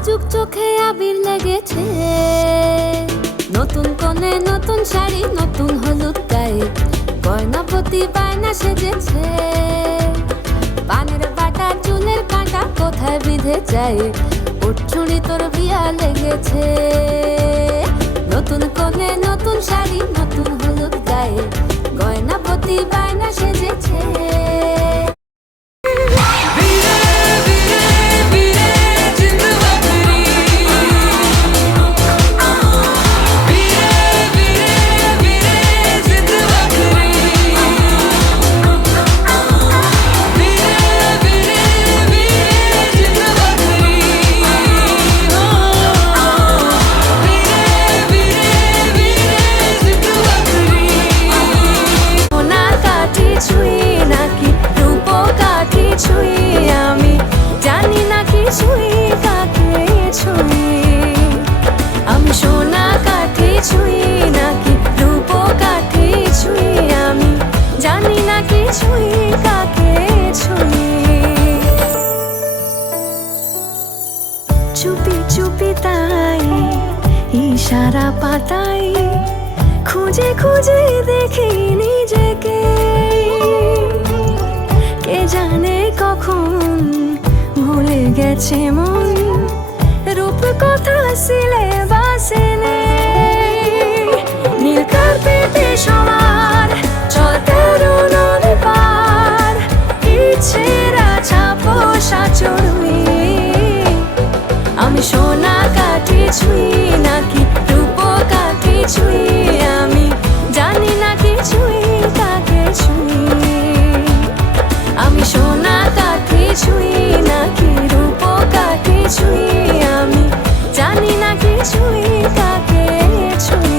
নাজুক চোখে আবির লেগেছে, নতুন কোণে নতুন শাড়ি নতুন হলুদ গায়ে, গয়না প্রতি বায়না সেজেছে। পানের বাটা চুলের কাঁটা কোথায় বিঁধে যায়, উঠছুড়ি তোর বিয়া লেগেছে। নতুন কোণে নতুন শাড়ি নতুন হলুদ গায়ে, গয়না প্রতি বায়না সেজেছে। আমি সোনা কাঠি ছুঁই নাকি রূপ কাঠি ছুঁই, আমি জানি না কি ছুঁই কাকে ছুঁই। চুপি চুপি তাই ইশারা পাতাই, খুঁজে খুঁজে দেখি নিজেকে। কে জানে কখন ভুলে গেছে মন, রূপ কথা সিলেবাসে নেই। নীল কার্পেটে সবার চল 13 নদী পার, ইচ্ছেরা ছাপোষা চড়ুই। আমি সোনা কাঠি ছুঁই নাকি রূপ কাঠি ছুঁই, আমি জানি না কি ছুঁই কাকে ছুঁই। আমি সোনা কাঠি ছুঁই নাকি রূপ কাঠি ছুঁই, আমি জানি না কি ছুঁই কাকে ছুঁই।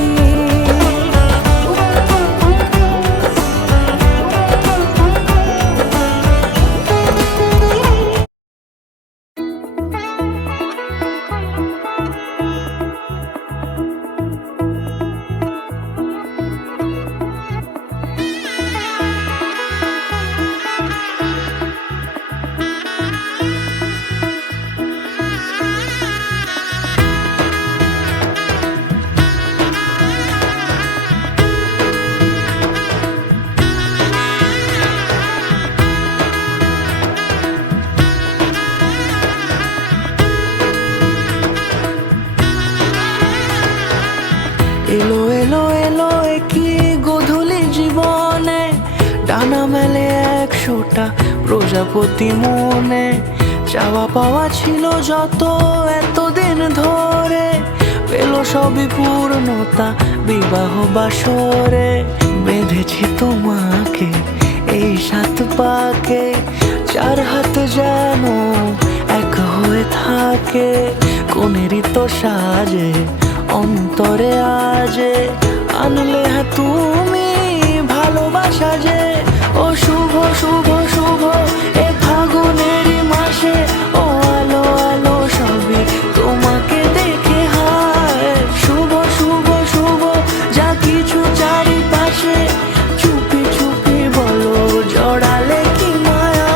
এলো এলো এলো কি গোধূলি জীবনে, ডানা মেলে 100টা প্রজাপতি মনে। চাওয়া পাওয়া ছিল যত এতদিন ধরে, পেল সবই পূর্ণতা বিবাহ বাসরে। বেঁধেছি তোমাকে এই 7 পাকে, 4 হাত যেন এক হয়ে থাকে। কোনেরই তো সাজে অন্তরে আজে, আনলে হ্যাঁ তুমি ভালোবাসা যে। ও শুভ শুভ শুভ এ ফাগুনেরই মাসে, ও আলো আলো সবই তোমাকে দেখে হায়। শুভ শুভ শুভ যা কিছু চারিপাশে, চুপি চুপি বলো জড়ালে কি মায়া।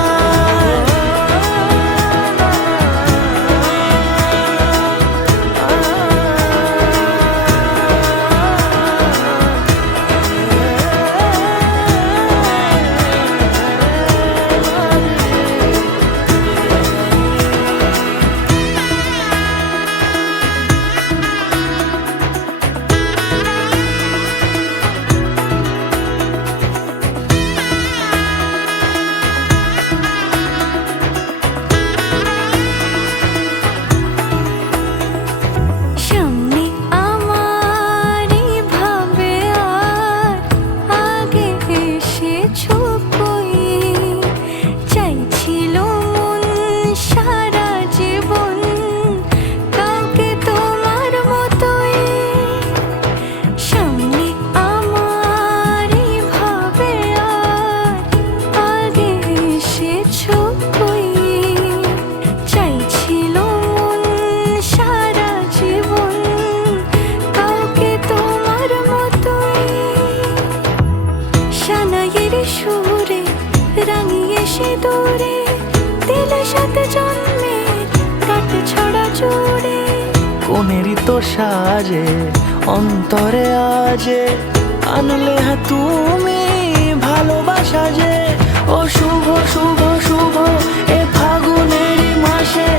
এত সাজে অন্তরে আজে আনলে হ্যাঁ তুমি ভালোবাসা যে ও শুভ শুভ শুভ এ ফাগুনেরই মাসে